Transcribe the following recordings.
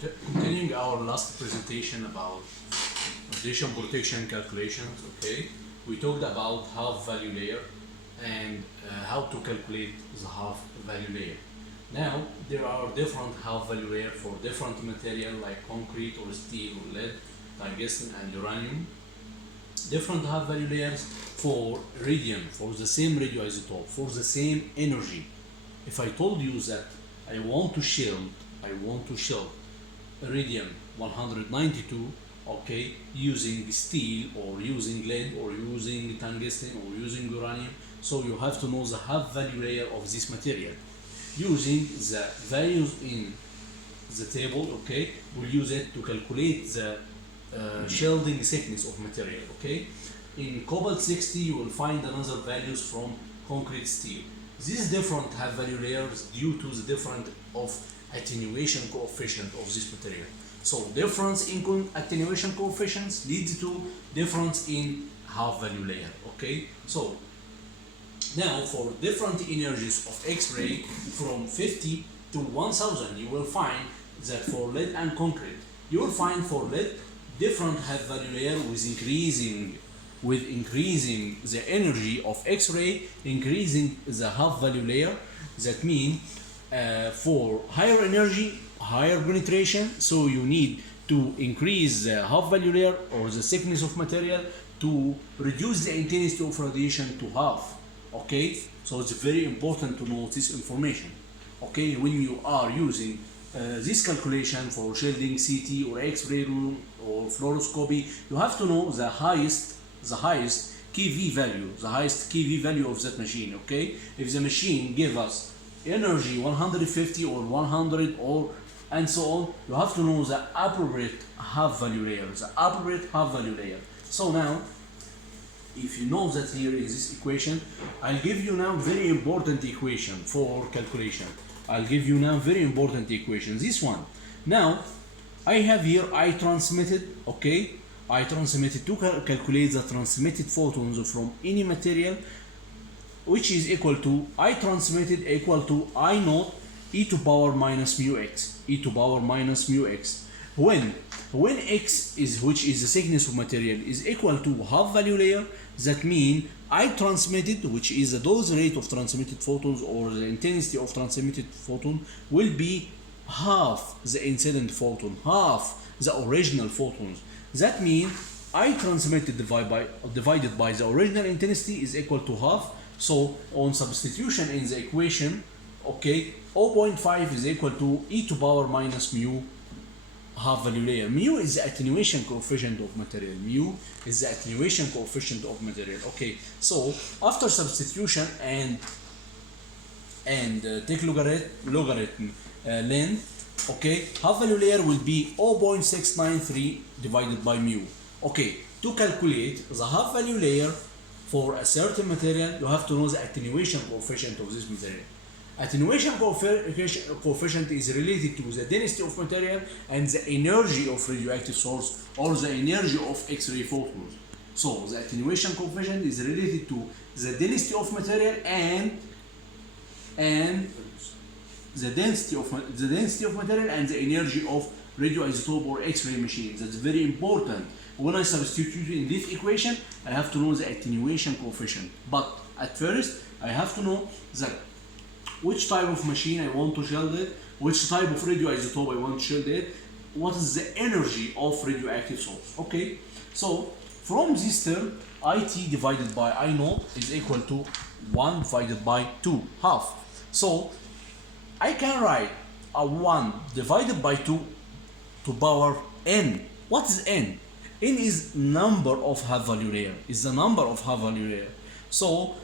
continuing our last presentation about radiation protection calculations, okay, we talked about half value layer and how to calculate the half value layer. Now, there are different half value layer for different material like concrete or steel or lead, tungsten and uranium. Different half value layers for iridium, for the same radioisotope, for the same energy. If I told you that I want to shield iridium 192, okay, using steel or using lead or using tungsten or using uranium, so you have to know the half value layer of this material. Using the values in the table, okay, we'll use it to calculate the shielding thickness of material, okay. In cobalt 60 you will find another values from concrete steel. These different half value layers due to the different of attenuation coefficient of this material. So difference in attenuation coefficients leads to difference in half value layer, okay. So now for different energies of X-ray from 50 to 1000 you will find that for lead and concrete you will find for lead different half value layer with increasing the energy of X-ray, increasing the half value layer. That means for higher energy, higher penetration, so you need to increase the half value layer or the thickness of material to reduce the intensity of radiation to half. Okay, so it's very important to know this information. Okay, when you are using this calculation for shielding CT or X-ray room or fluoroscopy, you have to know the highest kV value, the highest kV value of that machine. Okay, if the machine give us energy 150 or 100 or and so on, you have to know the appropriate half value layer, So now, if you know that here is this equation, I'll give you now very important equation for calculation. This one. Now, I have here I transmitted, okay? I transmitted to calculate the transmitted photons from any material, which is equal to I transmitted equal to I naught e to power minus mu x. When x is, which is the thickness of material, is equal to half value layer, that means I transmitted, which is the dose rate of transmitted photons or the intensity of transmitted photon, will be half the incident photon, half the original photons. That means I transmitted divided by the original intensity is equal to half. So on substitution in the equation, okay, 0.5 is equal to e to power minus mu half value layer. Mu is the attenuation coefficient of material. Okay, so after substitution and take logarithm length, okay, half value layer will be 0.693 divided by mu. Okay, to calculate the half value layer for a certain material, you have to know the attenuation coefficient of this material. Attenuation coefficient is related to the density of material and the energy of radioactive source or the energy of X-ray photons. So the attenuation coefficient is related to the density of material and the density of material and the energy of radioisotope or X-ray machine. That's very important. When I substitute in this equation, I have to know the attenuation coefficient. But at first, I have to know that which type of machine I want to shield it, which type of radioisotope I want to shield it, what is the energy of radioactive source. Okay, so from this term, IT divided by I naught is equal to 1 divided by 2, half. So I can write a 1 divided by 2 to power n. What is n? N is number of half value layer. So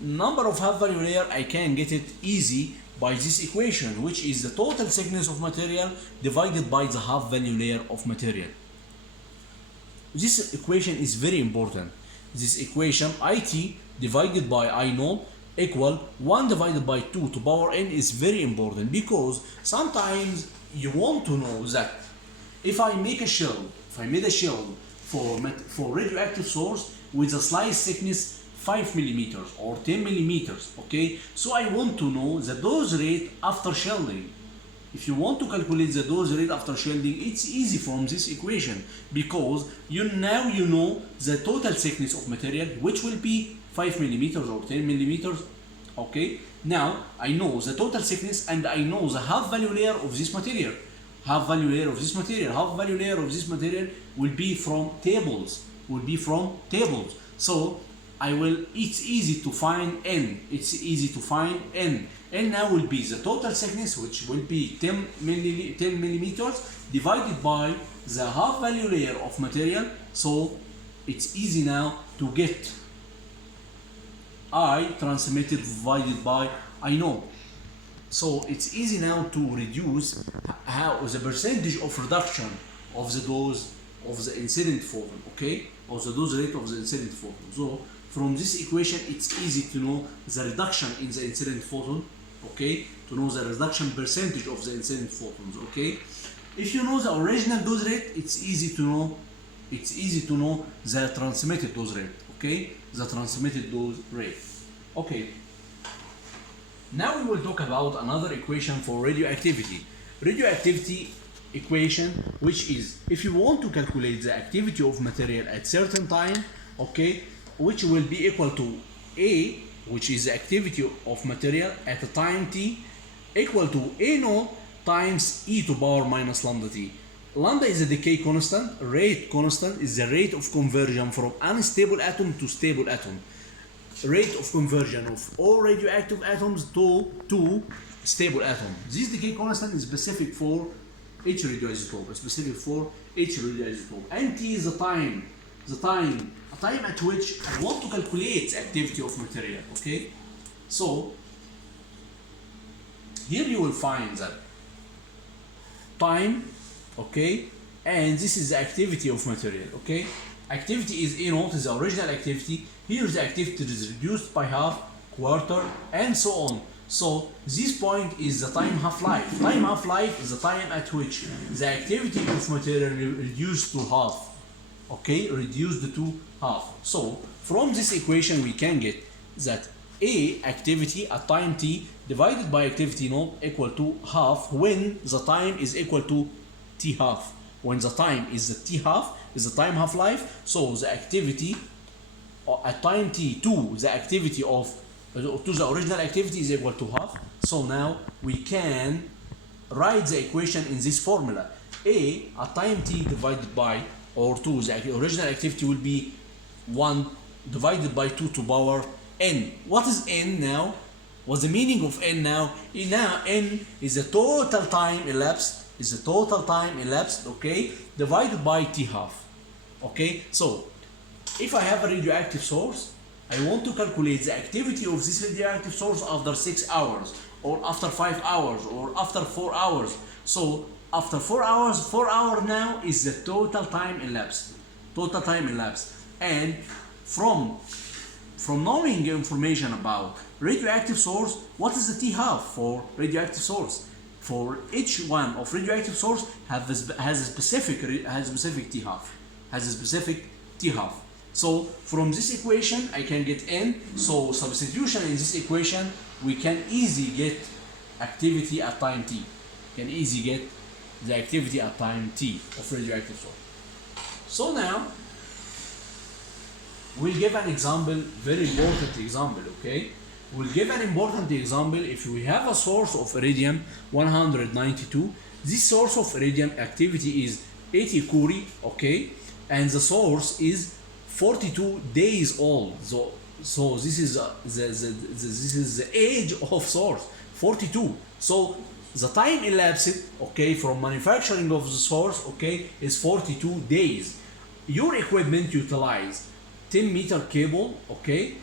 number of half value layer, I can get it easy by this equation, which is the total thickness of material divided by the half value layer of material. This equation is very important. This equation IT divided by I naught equal 1 divided by 2 to power n is very important, because sometimes you want to know that if I made a shield for radioactive source with a slice thickness 5 millimeters or 10 millimeters, okay, so I want to know the dose rate after shielding. if you want to calculate the dose rate after shielding, it's easy from this equation, because you know the total thickness of material, which will be 5 millimeters or 10 millimeters. Okay, now I know the total thickness and I know the half value layer of this material. Half value layer of this material will be from tables. So it's easy to find N. N now will be the total thickness, which will be 10 millimeters divided by the half value layer of material. So it's easy now to get I transmitted divided by I know. So it's easy now to reduce how the percentage of reduction of the dose of the incident photon, okay, or the dose rate of the incident photon. So from this equation, it's easy to know the reduction in the incident photon, okay, to know the reduction percentage of the incident photons, okay. If you know the original dose rate, it's easy to know the transmitted dose rate, okay, the transmitted dose rate. Okay, now we will talk about another equation for radioactivity equation, which is, if you want to calculate the activity of material at certain time, okay, which will be equal to A, which is the activity of material at a time t, equal to A naught times e to power minus lambda t. Lambda is a decay constant, rate constant is the rate of conversion from unstable atom to stable atom. Rate of conversion of all radioactive atoms to stable atom. This decay constant is specific for each radioisotope, and T is the time at which I want to calculate the activity of material, okay? So here you will find that time, okay, and this is the activity of material, okay? Activity is A naught, is the original activity. Here the activity is reduced by half, quarter, and so on. So this point is the time half-life. Time half-life is the time at which the activity of material reduced to half. Okay, reduced to half. So from this equation we can get that A, activity at time t, divided by activity naught equal to half when the time is equal to t half. When the time is the t half, is the time half-life, so the activity at time t to the activity of to the original activity is equal to half. So now we can write the equation in this formula. A at time t divided by, or 2, the original activity will be 1 divided by 2 to power n. What is n now? What's the meaning of n now? Now n is the total time elapsed, okay, divided by t half. Okay, so if I have a radioactive source, I want to calculate the activity of this radioactive source after 6 hours, or after 5 hours, or after 4 hours. So after 4 hours, 4 hours now is the total time elapsed. And from knowing information about radioactive source, what is the T half for radioactive source? For each one of radioactive source has a specific T half. So from this equation I can get N. So substitution in this equation, we can easily get activity at time T. The activity at time T of radioactive source. So now we'll give an example, very important example, okay? We'll give an important example. If we have a source of iridium 192, this source of iridium activity is 80 curie, okay? And the source is 42 days old. So this is the age of source, 42. So the time elapsed, okay, from manufacturing of the source, okay, is 42 days. Your equipment utilize 10-meter cable, okay.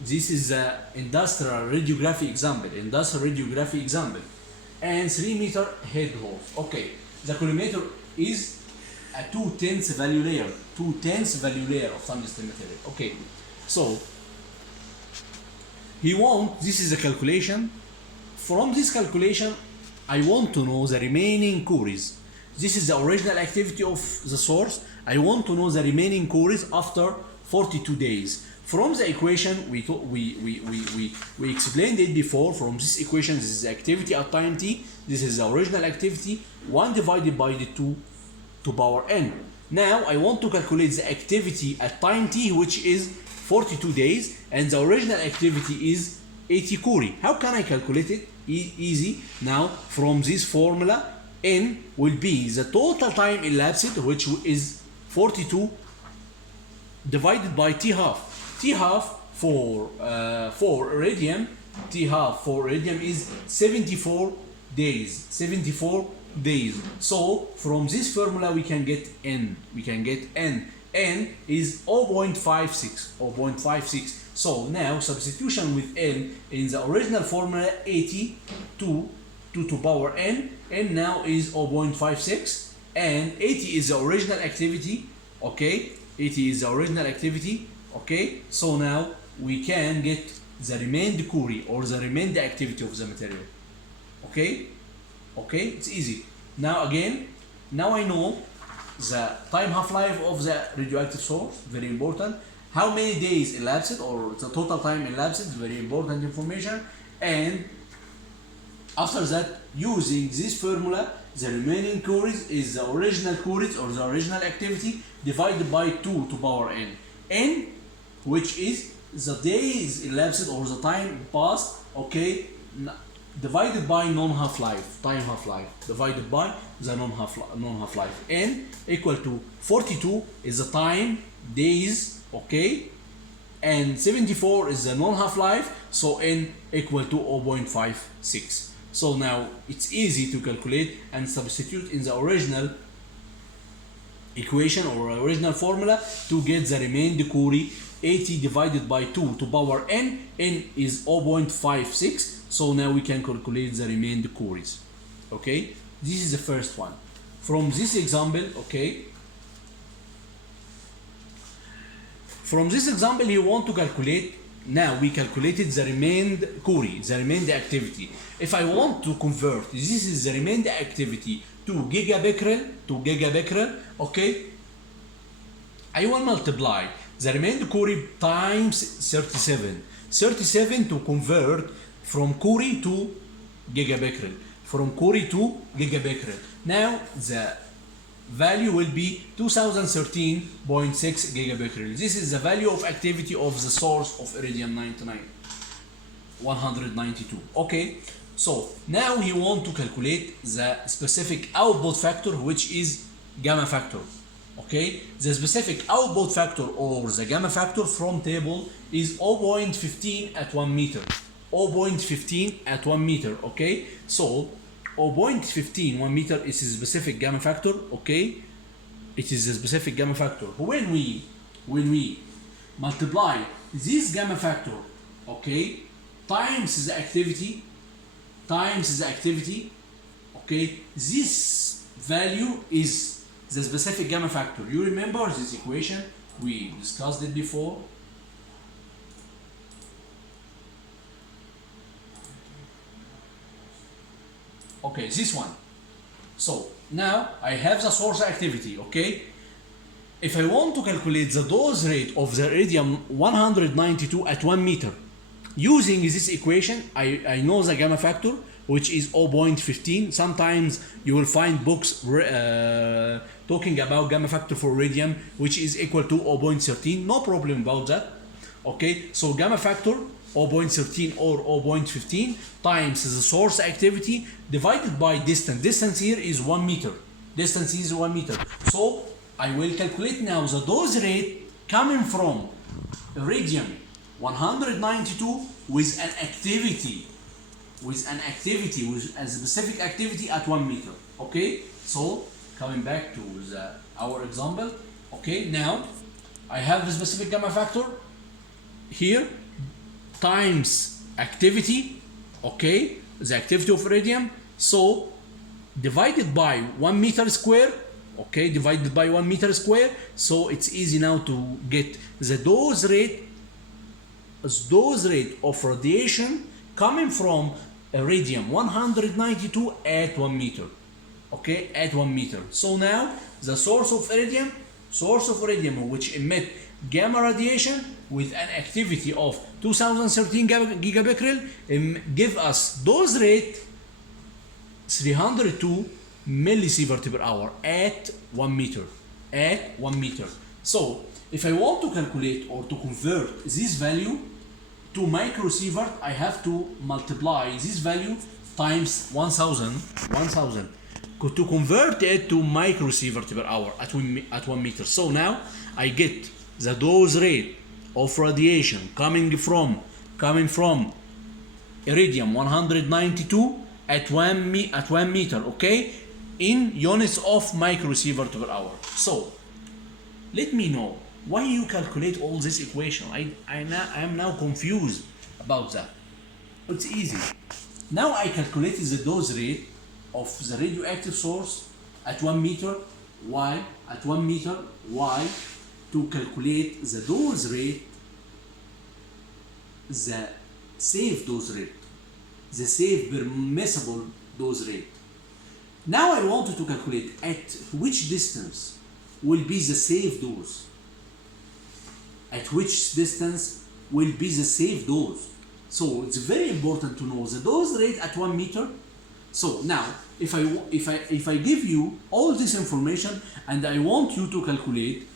This is the industrial radiography example, and 3-meter head hose. Okay, the collimator is a 2/10 value layer of tungsten material. Okay, so this is a calculation. From this calculation, I want to know the remaining curies. This is the original activity of the source. I want to know the remaining curies after 42 days. From the equation we explained it before. From this equation, this is the activity at time t, this is the original activity, 1 divided by the 2 to power n. Now I want to calculate the activity at time t, which is 42 days, and the original activity is 80 Curie. How can I calculate it? Easy. Now from this formula, n will be the total time elapsed, which is 42 divided by t half. T half for iridium, T half for iridium is 74 days. 74 days. So from this formula we can get n. We can get n. N is 0.56. 0.56. So now substitution with n in the original formula, 80 to power n. N now is 0.56, and 80 is the original activity. Okay, 80 is the original activity. Okay, so now we can get the remainder Curie, or the remainder activity of the material. Okay, okay, it's easy. Now again, now I know the time half-life of the radioactive source, very important. How many days elapsed, or the total time elapsed, very important information. And after that, using this formula, the remaining Curies is the original Curies, or the original activity, divided by 2 to power n. N, which is the days elapsed, or the time passed, okay, divided by non-half-life, time half-life, divided by the non-half-life. N equal to 42 is the time, days, okay, and 74 is the non-half-life, so n equal to 0.56. So now it's easy to calculate and substitute in the original equation or original formula to get the remainder Curie. 80 divided by 2 to power n, n is 0.56. So now we can calculate the remainder Curies. Okay, this is the first one. From this example, okay, from this example you want to calculate. Now we calculated the remainder Curie, the remainder activity. If I want to convert, this is the remainder activity to gigabecquerel, okay, I will multiply the remainder Curie times 37. 37 to convert from Curie to gigabecquerel. From Curie to gigabecquerel. Now the value will be 2013.6 gigabecquerel. This is the value of activity of the source of iridium 192. Okay, so now he want to calculate the specific output factor, which is gamma factor. Okay, the specific output factor, or the gamma factor, from table is 0.15 at 1 meter. 0.15 at 1 meter. Okay, so 0.15 1 meter is a specific gamma factor. Okay, it is a specific gamma factor. When we multiply this gamma factor, okay, times the activity, okay, this value is the specific gamma factor. You remember this equation? We discussed it before. Okay, this one. So now I have the source activity. Okay, if I want to calculate the dose rate of the iridium 192 at 1 meter, using this equation, I know the gamma factor, which is 0.15. Sometimes you will find books talking about gamma factor for iridium, which is equal to 0.13. No problem about that. Okay, so gamma factor 0.13 or 0.15 times the source activity divided by distance. Distance here is 1 meter. Distance is 1 meter. So I will calculate now the dose rate coming from iridium 192 with a specific activity at 1 meter. Okay, so coming back to our example. Okay, now I have the specific gamma factor here times activity, okay, the activity of iridium, so divided by 1 meter square, okay, divided by 1 meter square. So it's easy now to get the dose rate of radiation coming from iridium 192 at 1 meter. Okay, at 1 meter. So now the source of iridium which emit gamma radiation with an activity of 2013 gigabecquerel give us dose rate 302 millisievert per hour at 1 meter. At 1 meter. So if I want to calculate or to convert this value to microsievert, I have to multiply this value times 1000 to convert it to microsievert per hour at 1 meter. So now I get the dose rate of radiation coming from iridium 192 at 1 meter, okay, in units of microsievert per hour. So let me know why you calculate all this equation. I am now confused about that. It's easy. Now I calculated the dose rate of the radioactive source at 1 meter. Why? At 1 meter. Why? To calculate the dose rate, the safe dose rate, the safe permissible dose rate. Now I wanted to calculate at which distance will be the safe dose. At which distance will be the safe dose. So it's very important to know the dose rate at 1 meter. So now if I give you all this information and I want you to calculate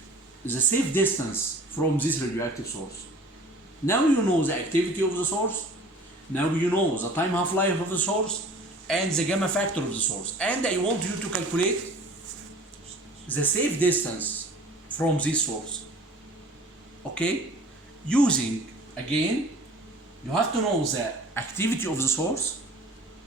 the safe distance from this radioactive source. Now you know the activity of the source. Now you know the time half-life of the source and the gamma factor of the source. And I want you to calculate the safe distance from this source. Okay? Using, again, you have to know the activity of the source.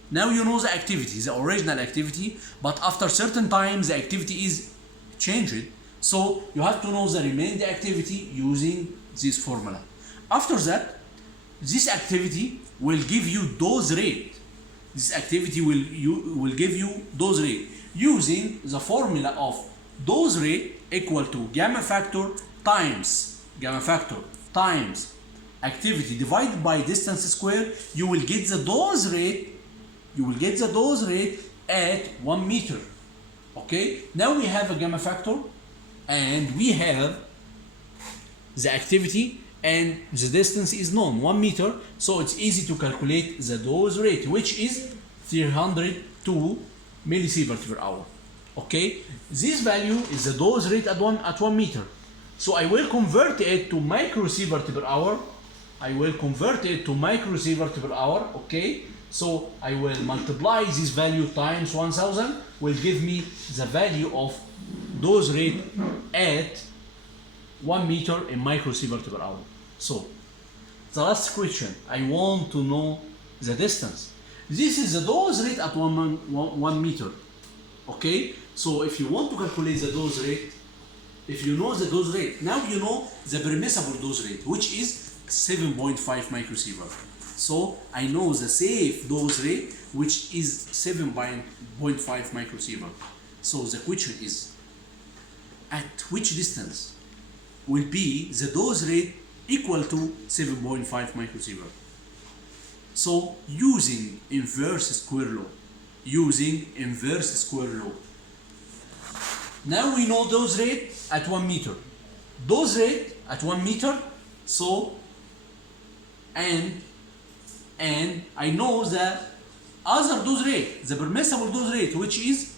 Now you know the activity, the original activity, but after certain time the activity is changed. So you have to know the remaining activity using this formula. After that, this activity will give you dose rate. This activity will give you dose rate using the formula of dose rate equal to gamma factor times activity divided by distance square. You will get the dose rate. You will get the dose rate at 1 meter. Okay. Now we have a gamma factor, and we have the activity, and the distance is known, 1 meter. So it's easy to calculate the dose rate, which is 302 millisievert per hour. Okay. This value is the dose rate at 1 meter. So I will convert it to microsievert per hour. Okay. So I will multiply this value times 1000, will give me the value of dose rate at 1 meter in microsievert per hour. So the last question, I want to know the distance. This is the dose rate at 1 meter. Okay, so if you want to calculate the dose rate, if you know the dose rate, now you know the permissible dose rate, which is 7.5 microsievert. So I know the safe dose rate, which is 7.5 microsievert. So the question is, at which distance will be the dose rate equal to 7.5 microsievert? So using inverse square law. Now we know dose rate at 1 meter. So and I know the other dose rate, the permissible dose rate, which is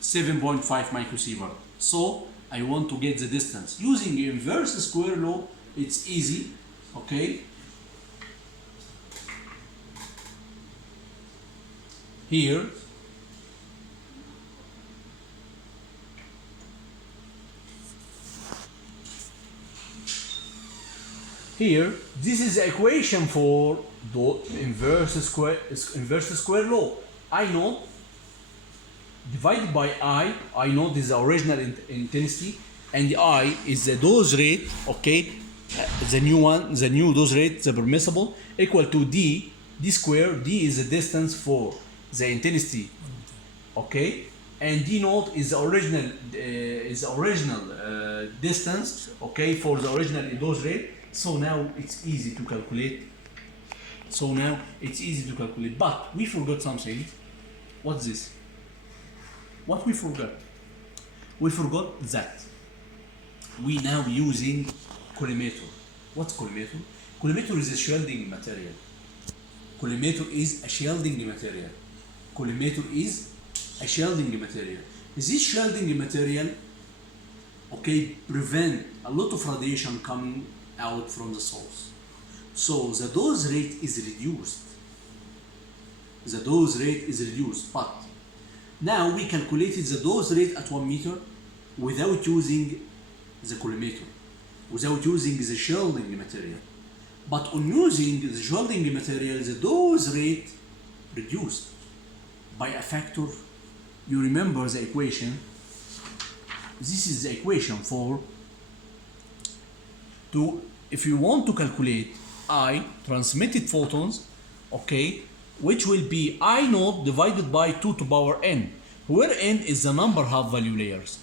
7.5 microsievert. So I want to get the distance. Using inverse square law, it's easy. Okay. Here, this is the equation for the inverse square law. I know divided by I know this is the original intensity, and the I is the dose rate. Okay, the new dose rate, the permissible, equal to d square. D is the distance for the intensity. Okay, and d naught is the original distance. Okay, for the original dose rate. So now it's easy to calculate. But we forgot something. What's this? What we forgot? We forgot that we now using collimator. What's collimator? Collimator is a shielding material. Collimator is a shielding material. Collimator is a shielding material. This shielding material, okay, prevent a lot of radiation coming out from the source. So the dose rate is reduced. The dose rate is reduced, but now we calculated the dose rate at 1 meter without using the collimator, without using the shielding material. But on using the shielding material, the dose rate reduced by a factor. You remember the equation. This is the equation for if you want to calculate I transmitted photons, okay, which will be I naught divided by 2 to power n, where n is the number half value layers.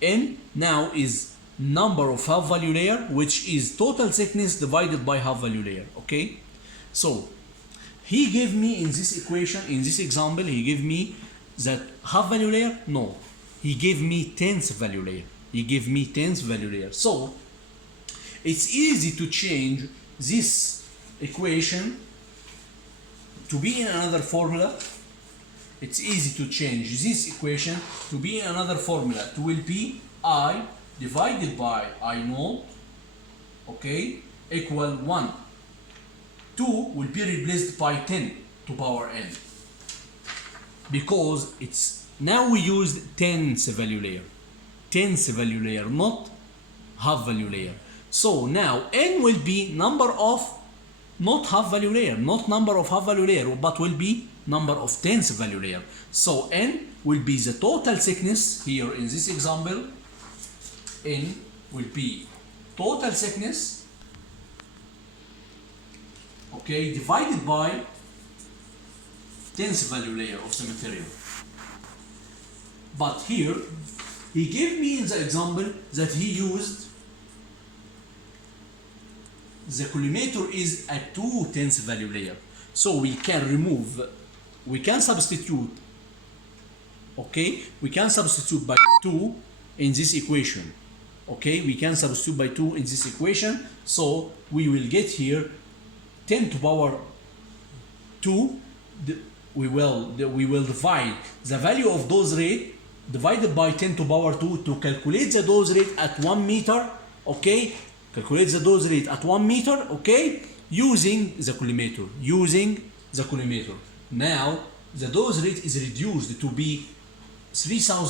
N now is number of half value layer, which is total thickness divided by half value layer, okay? So he gave me in this equation, in this example, he gave me that half value layer? No, he gave me 10th value layer. He gave me 10th value layer. So it's easy to change this equation to be in another formula. It's easy to change this equation to be in another formula. It will be I divided by I naught, okay, equal 1. 2 will be replaced by 10 to power n, because it's now we used 10th value layer. 10th value layer, not half value layer. So now n will be number of not half value layer, not number of half value layer, but will be number of 10th value layer. So n will be the total thickness here in this example. N will be total thickness, okay, divided by 10th value layer of the material. But here he gave me in the example that he used the collimator is a 2/10 value layer. So we can remove, we can substitute, okay, we can substitute by 2 in this equation. Okay, we can substitute by 2 in this equation. So we will get here 10 to power 2. We will divide the value of dose rate divided by 10 to power 2 to calculate the dose rate at 1 meter. Okay, calculate the dose rate at 1 meter. Okay, using the collimator. Now the dose rate is reduced to be 3000